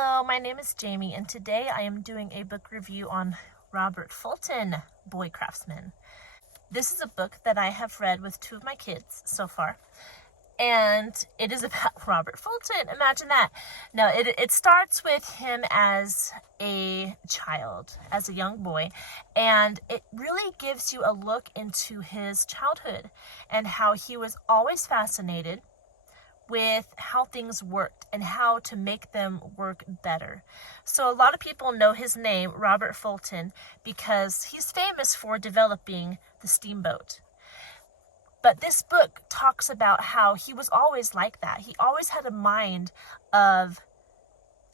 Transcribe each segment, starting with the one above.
Hello, my name is Jamie, and today I am doing a book review on Robert Fulton, Boy Craftsman. This is a book that I have read with two of my kids so far, and it is about Robert Fulton. Imagine that. No, it starts with him as a child, as a young boy, and it really gives you a look into his childhood and how he was always fascinated with how things worked and how to make them work better. So a lot of people know his name, Robert Fulton, because he's famous for developing the steamboat. But this book talks about how he was always like that. He always had a mind of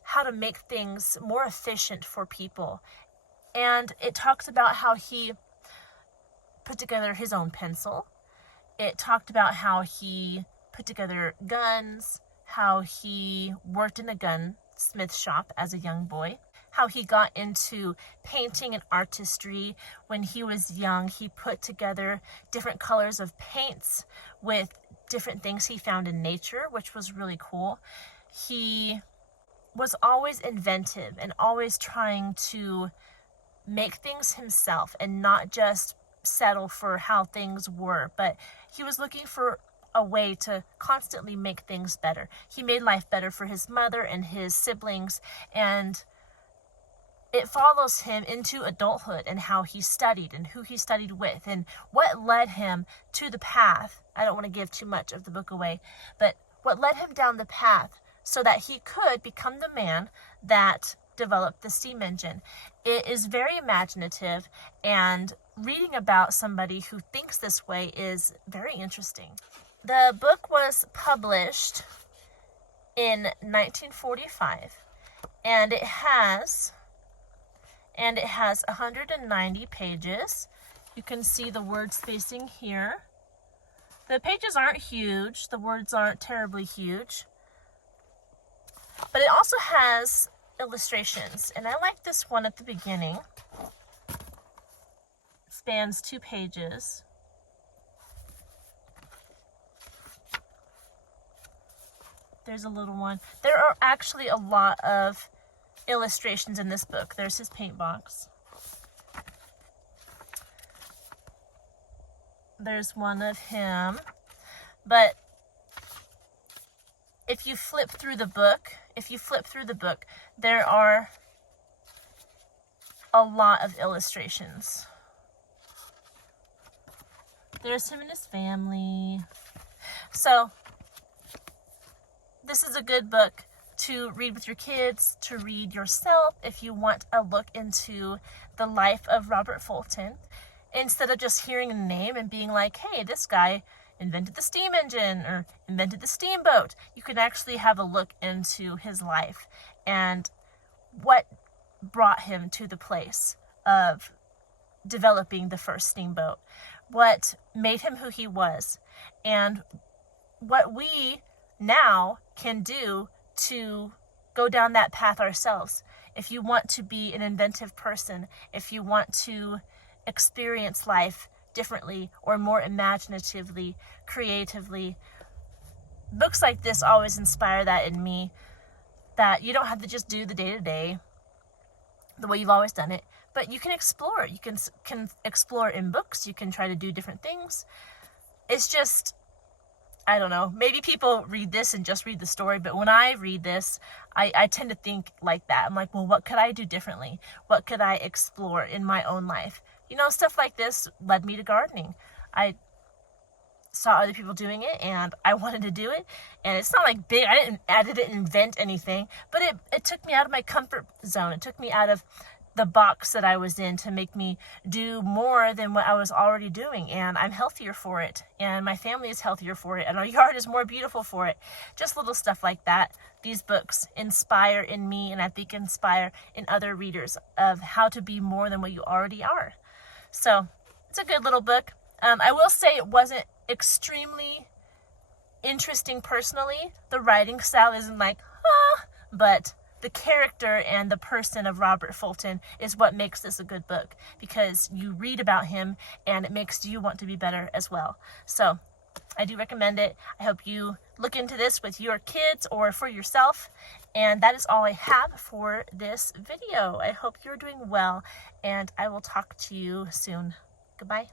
how to make things more efficient for people. And it talks about how he put together his own pencil. It talked about how he put together guns, how he worked in a gunsmith shop as a young boy, how he got into painting and artistry when he was young. He put together different colors of paints with different things he found in nature, which was really cool. He was always inventive and always trying to make things himself and not just settle for how things were, but he was looking for a way to constantly make things better. He made life better for his mother and his siblings, and it follows him into adulthood and how he studied and who he studied with and what led him to the path. I don't want to give too much of the book away, but what led him down the path so that he could become the man that developed the steam engine. It is very imaginative, and reading about somebody who thinks this way is very interesting. The book was published in 1945, and it has 190 pages. You can see the word spacing here. The pages aren't huge, the words aren't terribly huge, but it also has illustrations, and I like this one at the beginning. It spans 2 pages. There's a little one. There are actually a lot of illustrations in this book. There's his paint box. There's one of him. But if you flip through the book, there are a lot of illustrations. There's him and his family. So this is a good book to read with your kids, to read yourself if you want a look into the life of Robert Fulton, instead of just hearing a name and being like, hey, this guy invented the steam engine or invented the steamboat. You can actually have a look into his life and what brought him to the place of developing the first steamboat, what made him who he was, and what we now can do to go down that path ourselves. If you want to be an inventive person, if you want to experience life differently or more imaginatively, creatively, books like this always inspire that in me, that you don't have to just do the day-to-day the way you've always done it, but you can explore. You can explore in books. You can try to do different things. It's just, I don't know, maybe people read this and just read the story, but when I read this, I tend to think like that. I'm like, well, what could I do differently? What could I explore in my own life? You know, stuff like this led me to gardening. I saw other people doing it, and I wanted to do it, and it's not like big. I didn't invent anything, but it took me out of my comfort zone. It took me out of the box that I was in to make me do more than what I was already doing, and I'm healthier for it, and my family is healthier for it, and our yard is more beautiful for it. Just little stuff like that. These books inspire in me, and I think inspire in other readers of how to be more than what you already are. So it's a good little book. I will say it wasn't extremely interesting personally. The writing style isn't like, but the character and the person of Robert Fulton is what makes this a good book, because you read about him and it makes you want to be better as well. So I do recommend it. I hope you look into this with your kids or for yourself, And that is all I have for this video. I hope you're doing well, and I will talk to you soon. Goodbye.